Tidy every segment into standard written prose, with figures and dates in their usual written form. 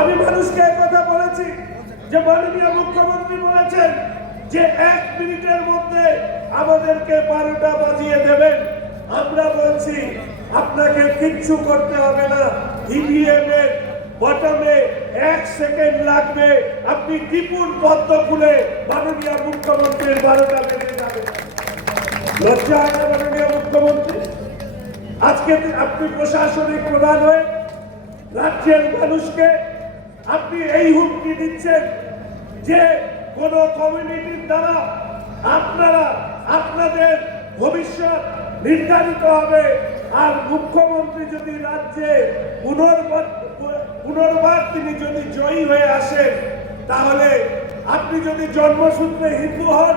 আমি মানুষকে কথা বলেছি যে মাননীয় মুখ্যমন্ত্রী বলেছেন যে 1 মিনিটের মধ্যে আমাদেরকে 12টা বাজিয়ে দেবেন। আমরা বলছি আপনাকে কিচ্ছু করতে হবে না, ইভিএম এর বটমে 1 সেকেন্ড লাগবে, আপনি টিপুন পদ্ম খুলে মাননীয় মুখ্যমন্ত্রীর 12টা বেজে যাবে। লজ্জা হয় না মাননীয় মুখ্যমন্ত্রী? আজকে আপনি প্রশাসনিক প্রধান হয়ে রাজ্যের মানুষকে আপনি এই হুমকি দিচ্ছেন যে কোন কমিউনিটির দ্বারা আপনাদের ভবিষ্যৎ নির্ধারিত হবে। আর মুখ্যমন্ত্রী যদি রাজ্যে পুনর্বার তিনি যদি জয়ী হয়ে আসেন, তাহলে আপনি যদি জন্মসূত্রে হিন্দু হন,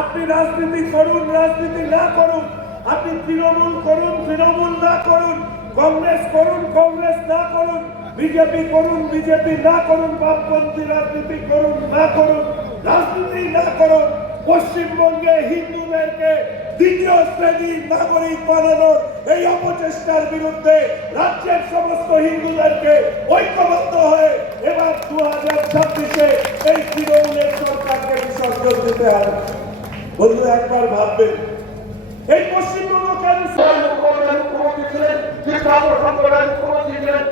আপনি রাজনীতি করুন, রাজনীতি না করুন, আপনি তৃণমূল করুন, তৃণমূল না করুন, কংগ্রেস করুন, কংগ্রেস না করুন, বিজেপি করুন, বিজেপি না করুন, বামপন্থী রাজনীতি করুন, না করুন, রাজনীতি না করুন, পশ্চিমবঙ্গে হিন্দুদেরকে দ্বিতীয় শ্রেণীর নাগরিক বানানোর এই অপচেষ্টার বিরুদ্ধে রাজ্যের সমস্ত হিন্দুদেরকে ঐক্যবদ্ধ হয়ে এবার 2026-এ এই তৃণমূলের সরকারকে বিসর্জন দিতে হবে। বন্ধু, একবার ভাববেন, এই পশ্চিমবঙ্গ কেন মুখ্যমন্ত্রী ছিলেন, মুখ্যমন্ত্রী ছিলেন,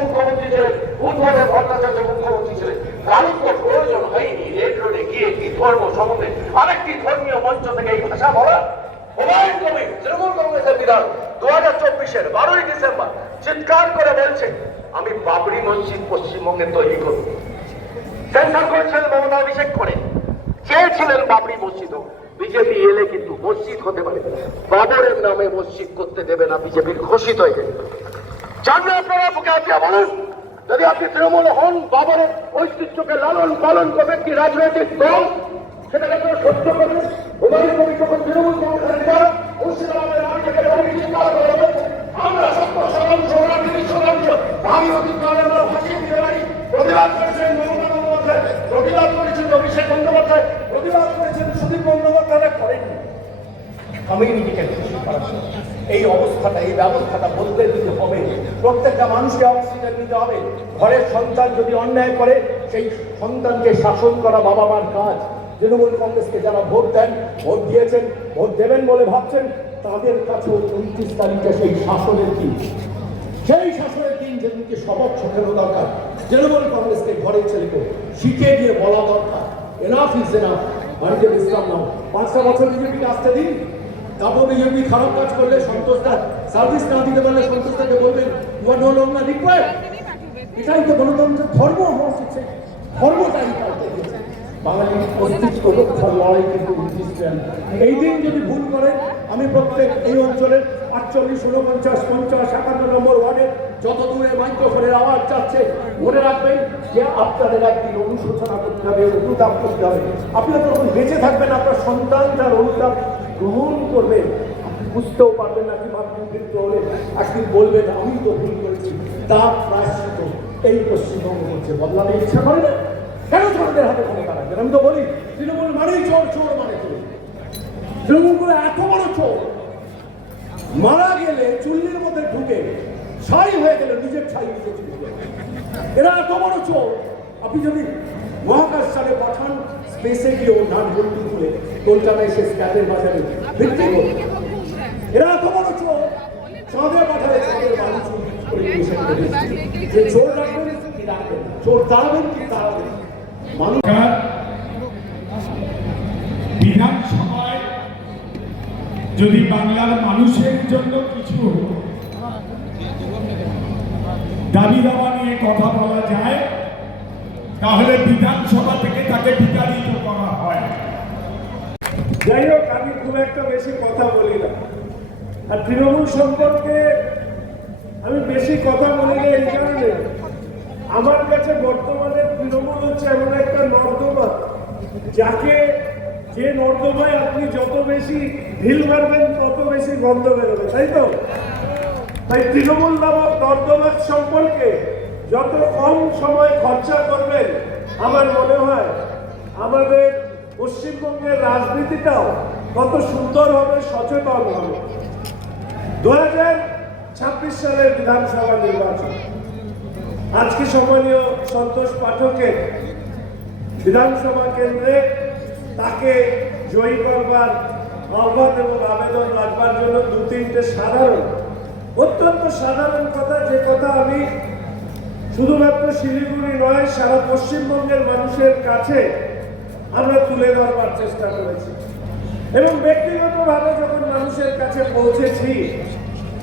মুখ্যমন্ত্রী ছিলেন, উদ্ধবের ভট্টাচার্য মুখ্যমন্ত্রী ছিলেন, কারণ তো প্রয়োজন হয়নি রেডিওতে গিয়ে কি ধর্ম সম্বন্ধে আরেকটি ধর্মীয় মঞ্চ থেকে এই ভাষা বলা। হুমায়ুন কবির তৃণমূল কংগ্রেসের বিধায়ক 2024-এর 12ই ডিসেম্বর চিৎকার করে বলছে আমি বাবরি মসজিদ পশ্চিমবঙ্গে তৈরি করব। সেন্সার করেছিলেন মমতা অভিষেক করে, চেয়েছিলেন বাবরি মসজিদ। বিজেপি এলে কিন্তু মসজিদ হতে পারে, বাবরের নামে মসজিদ করতে দেবে না, বিজেপির ঘোষিত হয়ে গেছে। জানলে আপনারা বুকে আজকে বলুন, যদি আপনি তৃণমূল হন, বাবরের ঐতিহ্যকে লালন পালন করবে একটি রাজনৈতিক দল, সেটাকে আপনারা সহ্য করবেন? হুমায়ুন কবির যখন তৃণমূল কংগ্রেসের নেতা, মুর্শিদাবাদের রাজনীতিকে আমরা সত্য শতাংশ, রাজনীতি শতাংশ ভাগীরথী কারণে আমরা ফাঁসিয়ে দিতে পারি। প্রতিবাদ করেছেন মমতা বন্দ্যোপাধ্যায়, প্রতিবাদ করেছেন অভিষেক বন্দ্যোপাধ্যায়, প্রতিবাদ করেছেন সুদীপ বন্দ্যোপাধ্যায়, করেননি কমিউনিটিকে খুশি করার জন্য। এই অবস্থাটা, এই ব্যবস্থাটা বদলে দিতে হবে। প্রত্যেকটা মানুষকে অক্সিজেন দিতে হবে। ঘরের সন্তান যদি অন্যায় করে, সেই সন্তানকে শাসন করা বাবা মার কাজ। তৃণমূল কংগ্রেসকে যারা ভোট দেন, ভোট দিয়েছেন, ভোট দেবেন বলে ভাবছেন, তাদের কাছেও 29 তারিখে সেই শাসনের দিন, সেই শাসনের দিন যেদিনকে শপথ ছোটানো দরকার। তৃণমূল কংগ্রেসকে ঘরের ছেলেকে শিখে দিয়ে বলা দরকার, এনাফ ইজ এনাফ, বাড়িতে বিশ্রাম নাও। 5টা বছর বিজেপিকে আসতে দিন, তারপর বিজেপি খারাপ কাজ করলে সন্তোষটা সার্ভিস না দিতে পারলে সন্তোষটাকে বলবেন you are no longer required. এটাই তো গণতন্ত্রের ধর্ম হওয়া শিখছে, ধর্মটাই পাল্টে দিয়েছে। বাঙালির অস্তিত্ব রক্ষার লড়াই কিন্তু উদ্দিষ্ট। এই দিন যদি ভুল করেন, আমি প্রত্যেক এই অঞ্চলের 48, 49, 50, 51 নম্বর ওয়ার্ডের যত দূরে মাইক্রোফোনের আওয়াজ যাচ্ছে, মনে রাখবেন যে আপনাদের একদিন অনুশোচনা করতে হবে, অনুতাপ করতে হবে। আপনারা যখন বেঁচে থাকবেন, আপনার সন্তান তার অনুতাপ গ্রহণ করবেন। আপনি বুঝতেও পারবেন না কিভাবে নিবৃত্ত হলে একদিন বলবেন আমি তো ভুল করেছি। তার প্রায়শ্চিত এই পশ্চিমবঙ্গ করছে। বদলাতে ইচ্ছা করে না কেন? চোরদের হাতে ক্ষমতা রাখবেন। আমি তো বলি তৃণমূল মানেই চোর, চোর মানে চোর। তৃণমূল করে এত বড় চোর, মারা গেলে চুল্লির মধ্যে ঢুকে ছাই হয়ে গেল, নিজের ছাই নিজে চুরি করে। এরা এত বড় চোর, আপনি যদি মহাকাশ চালে পাঠান, স্পেসে গিয়ে ও নাট বন্ধু খুলে কলকাতায় এসে স্ক্যাটের বাজারে বিক্রি করবে। এরা এত বড় চোর, চাঁদে পাঠালে চাঁদের বাড়ি চুরি করে যে চোর রাখবেন কি রাখবেন, চোর দাঁড়াবেন কি দাঁড়াবেন। মানুষ বিধানসভায় যদি বাংলার মানুষের জন্য কিছু দাবি দাবা নিয়ে কথা বলা যায়, তাহলে বিধানসভা থেকে তাকে বিতাড়িত করা হয়। যাই হোক, আমি খুব একটা বেশি কথা বলি না। আর তৃণমূল সম্পর্কে আমি বেশি কথা বলি না এই কারণে, আমার কাছে বর্তমানে তৃণমূল হচ্ছে এমন একটা নর্দমা, যাকে যে নর্দমায় আপনি যত বেশি ঢিল মারবেন তত বেশি গন্ধ বেরোবে, তাই তো? তাই তৃণমূল নামক নর্দমার সম্পর্কে যত কম সময় খরচা করবেন, আমার মনে হয় আমাদের পশ্চিমবঙ্গের রাজনীতিটাও কত সুন্দর হবে, সচেতন হবে। 2026 সালের বিধানসভা নির্বাচন, আজকে সম্মানীয় সন্তোষ পাঠকের বিধানসভা কেন্দ্রে তাকে জয়ী করবার আহ্বান এবং আবেদন রাখবার জন্য দু তিনটে অত্যন্ত সাধারণ কথা, যে কথা আমি শুধুমাত্র শিলিগুড়ি নয় সারা পশ্চিমবঙ্গের মানুষের কাছে আমরা তুলে ধরবার চেষ্টা করেছি এবং ব্যক্তিগতভাবে যখন মানুষের কাছে পৌঁছেছি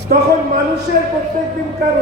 তখন মানুষের প্রত্যেক দিনকার